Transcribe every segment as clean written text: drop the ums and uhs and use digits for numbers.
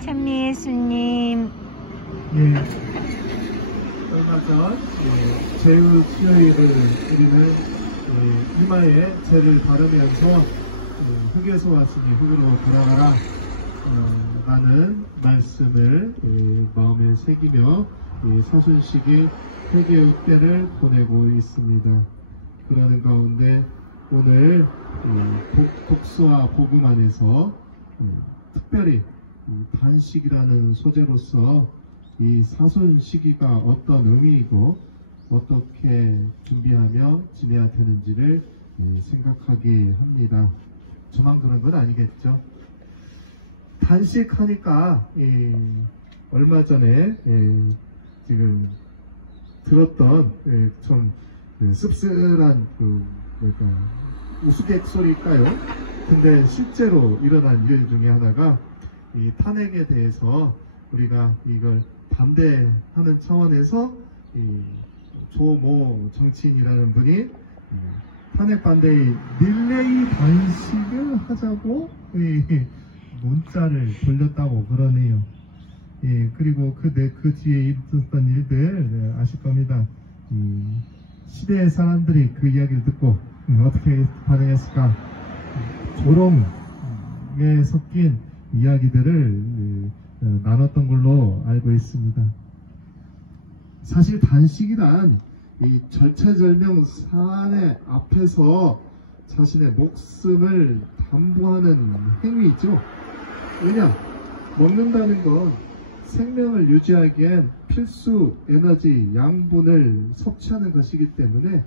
찬미 예수님. 예, 얼마 전 제의 수요일을 우리는 이마에 죄를 바르면서 흑에서 왔으니 흑으로 돌아가라 라는 말씀을 마음에 새기며 사순식이 회개의 때를 보내고 있습니다. 그러는 가운데 오늘 독수와 복음 안에서 특별히 단식이라는 소재로서 이 사순 시기가 어떤 의미이고 어떻게 준비하며 지내야 되는지를 생각하게 합니다. 저만 그런 건 아니겠죠. 단식하니까 얼마 전에 지금 들었던 좀 씁쓸한 우스갯소리일까요? 근데 실제로 일어난 일 중에 하나가 이 탄핵에 대해서 우리가 이걸 반대하는 차원에서 이 조모 정치인이라는 분이 탄핵 반대의 릴레이 단식을 하자고 문자를 돌렸다고 그러네요. 그리고 그 뒤에 있었던 일들 아실 겁니다. 시대의 사람들이 그 이야기를 듣고 어떻게 반응했을까? 조롱에 섞인 이야기들을 나눴던 걸로 알고 있습니다. 사실 단식이란 이 절체절명 사안의 앞에서 자신의 목숨을 담보하는 행위이죠. 왜냐? 먹는다는 건 생명을 유지하기엔 필수 에너지 양분을 섭취하는 것이기 때문에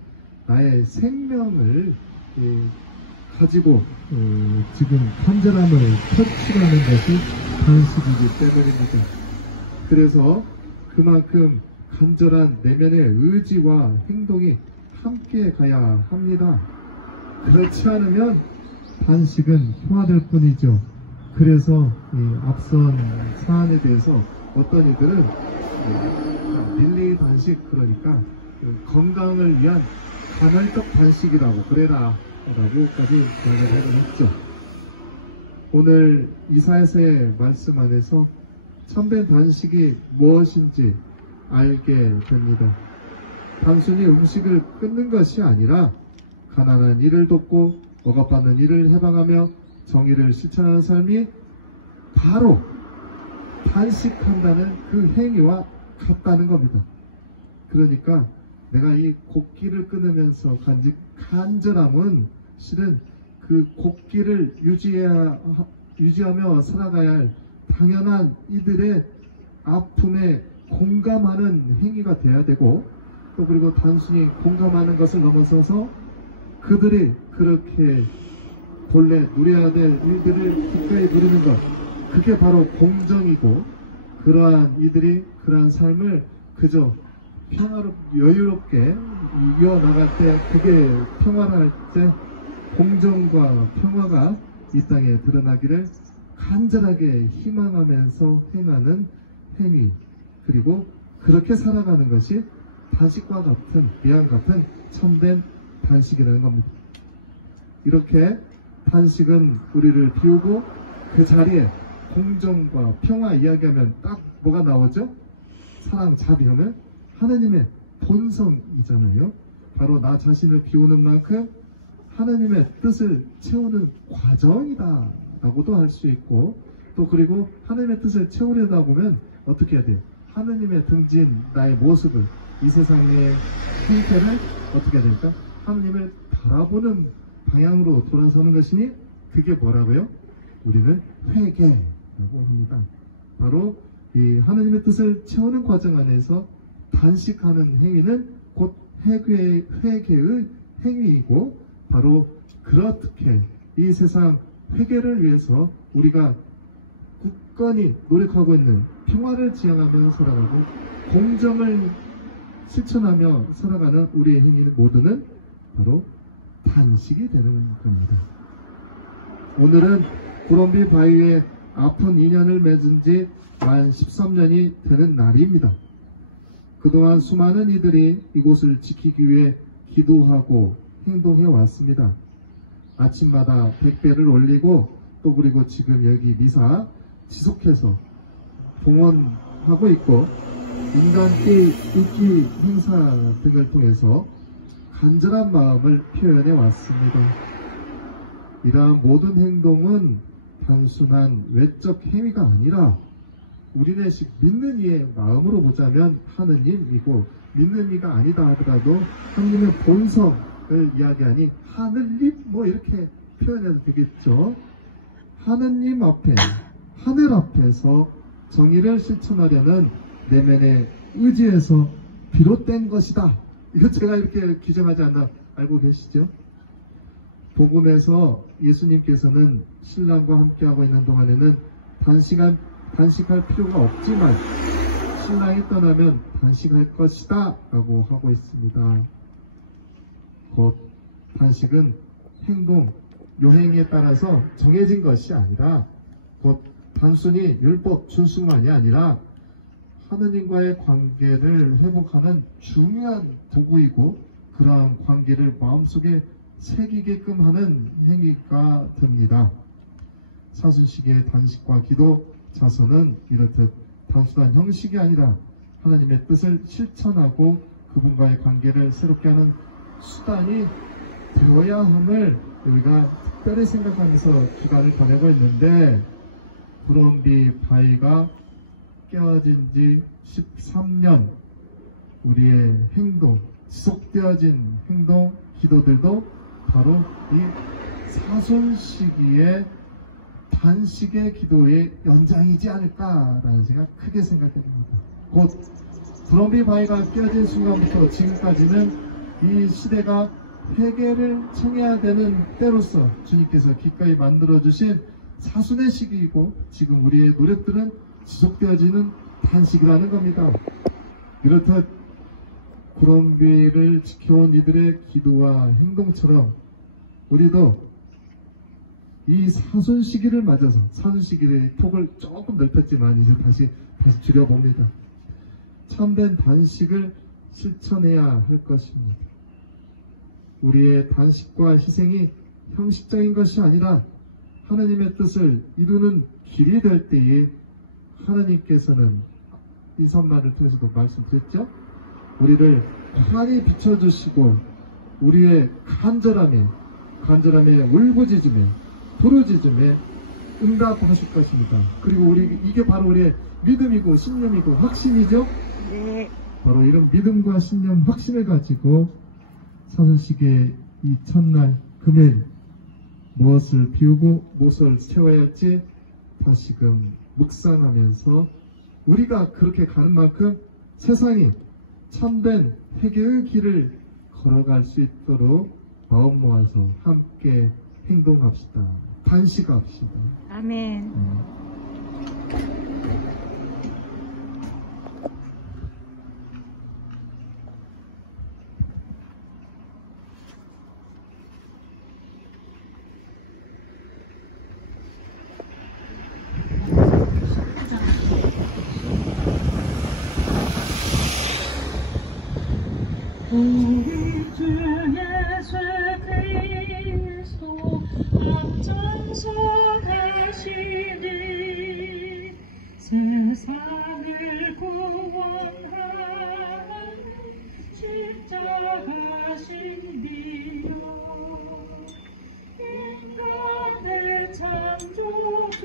나의 생명을 가지고 지금 간절함을 표출하는 것이 단식이기 때문입니다. 그래서 그만큼 간절한 내면의 의지와 행동이 함께 가야 합니다. 그렇지 않으면 단식은 포화될 뿐이죠. 그래서 앞선 사안에 대해서 어떤 이들은 릴레이 단식, 그러니까 건강을 위한 간헐적 단식이라고 그래라 라고까지 말을 했죠. 오늘 이사야서의 말씀 안에서 참된 단식이 무엇인지 알게 됩니다. 단순히 음식을 끊는 것이 아니라 가난한 이를 돕고 억압받는 이를 해방하며 정의를 실천하는 삶이 바로 단식한다는 그 행위와 같다는 겁니다. 그러니까 내가 이 곡기를 끊으면서 간절함은 실은 그 곡기를 유지하며 살아가야 할 당연한 이들의 아픔에 공감하는 행위가 돼야 되고, 또 그리고 단순히 공감하는 것을 넘어서서 그들이 그렇게 본래 누려야 될 일들을 기꺼이 누리는 것, 그게 바로 공정이고, 그러한 이들이 그러한 삶을 그저 여유롭게 이어나갈 때, 그게 평화할 때 공정과 평화가 이 땅에 드러나기를 간절하게 희망하면서 행하는 행위, 그리고 그렇게 살아가는 것이 단식과 같은, 미안 같은 참된 단식이라는 겁니다. 이렇게 단식은 우리를 비우고 그 자리에 공정과 평화 이야기하면 딱 뭐가 나오죠? 사랑, 자비하면 하느님의 본성이잖아요. 바로 나 자신을 비우는 만큼 하느님의 뜻을 채우는 과정이다 라고도 할 수 있고, 또 그리고 하느님의 뜻을 채우려다 보면 어떻게 해야 돼요? 하느님의 등진 나의 모습을, 이 세상의 형태를 어떻게 해야 될까? 하느님을 바라보는 방향으로 돌아서는 것이니 그게 뭐라고요? 우리는 회개라고 합니다. 바로 이 하느님의 뜻을 채우는 과정 안에서 단식하는 행위는 곧 회개의 행위이고, 바로 그렇게 이 세상 회개를 위해서 우리가 굳건히 노력하고 있는, 평화를 지향하며 살아가고 공정을 실천하며 살아가는 우리의 행위는 모두는 바로 단식이 되는 겁니다. 오늘은 구럼비 바위에 아픈 인연을 맺은 지 만 13년이 되는 날입니다. 그동안 수많은 이들이 이곳을 지키기 위해 기도하고 행동해 왔습니다. 아침마다 100배를 올리고, 또 그리고 지금 여기 미사 지속해서 봉헌하고 있고 인간기 읽기 행사 등을 통해서 간절한 마음을 표현해 왔습니다. 이러한 모든 행동은 단순한 외적 행위가 아니라 우리네 믿는 이의 마음으로 보자면 하느님이고, 믿는 이가 아니다 하더라도 하느님의 본성을 이야기하니 하늘님 뭐 이렇게 표현해도 되겠죠. 하느님 앞에, 하늘 앞에서 정의를 실천하려는 내면의 의지에서 비롯된 것이다. 이거 제가 이렇게 규정하지 않나 알고 계시죠? 복음에서 예수님께서는 신랑과 함께하고 있는 동안에는 단식할 필요가 없지만 신랑이 떠나면 단식할 것이다 라고 하고 있습니다. 곧 단식은 행동, 요행에 따라서 정해진 것이 아니라 곧 단순히 율법 준수만이 아니라 하느님과의 관계를 회복하는 중요한 도구이고, 그러한 관계를 마음속에 새기게끔 하는 행위가 됩니다. 사순식의 단식과 기도, 자선은 이렇듯 단순한 형식이 아니라 하나님의 뜻을 실천하고 그분과의 관계를 새롭게 하는 수단이 되어야 함을 우리가 특별히 생각하면서 기간을 보내고 있는데, 브롬비 바위가 깨어진 지 13년, 우리의 행동, 지속되어진 행동, 기도들도 바로 이 사순시기의 단식의 기도의 연장이지 않을까라는 생각 크게 생각됩니다. 곧 브롬비 바위가 깨어진 순간부터 지금까지는 이 시대가 회개를 청해야 되는 때로서 주님께서 기꺼이 만들어주신 사순의 시기이고, 지금 우리의 노력들은 지속되어지는 단식이라는 겁니다. 이렇듯 브롬비를 지켜온 이들의 기도와 행동처럼 우리도 이 사순 시기를 맞아서, 사순 시기의 폭을 조금 넓혔지만 이제 다시 줄여봅니다. 참된 단식을 실천해야 할 것입니다. 우리의 단식과 희생이 형식적인 것이 아니라 하나님의 뜻을 이루는 길이 될 때에 하나님께서는 인사말을 통해서도 말씀드렸죠. 우리를 환히 비춰주시고 우리의 간절함에 울부짖음에 부르짖음에 응답하실 것입니다. 그리고 이게 바로 우리의 믿음이고 신념이고 확신이죠. 네. 바로 이런 믿음과 신념, 확신을 가지고 사순식의 이 첫날 금일 무엇을 비우고 무엇을 채워야 할지 다시금 묵상하면서 우리가 그렇게 가는 만큼 세상이 참된 회개의 길을 걸어갈 수 있도록 마음 모아서 함께 행동합시다. 단식합시다. 아멘. 우리 주 예수 그리스도 앞장서 가시니 세상을 구원하는 십자가 신비요 인간의 창조주가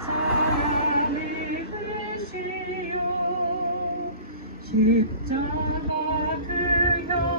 사랑이 되시오 십자가 그 형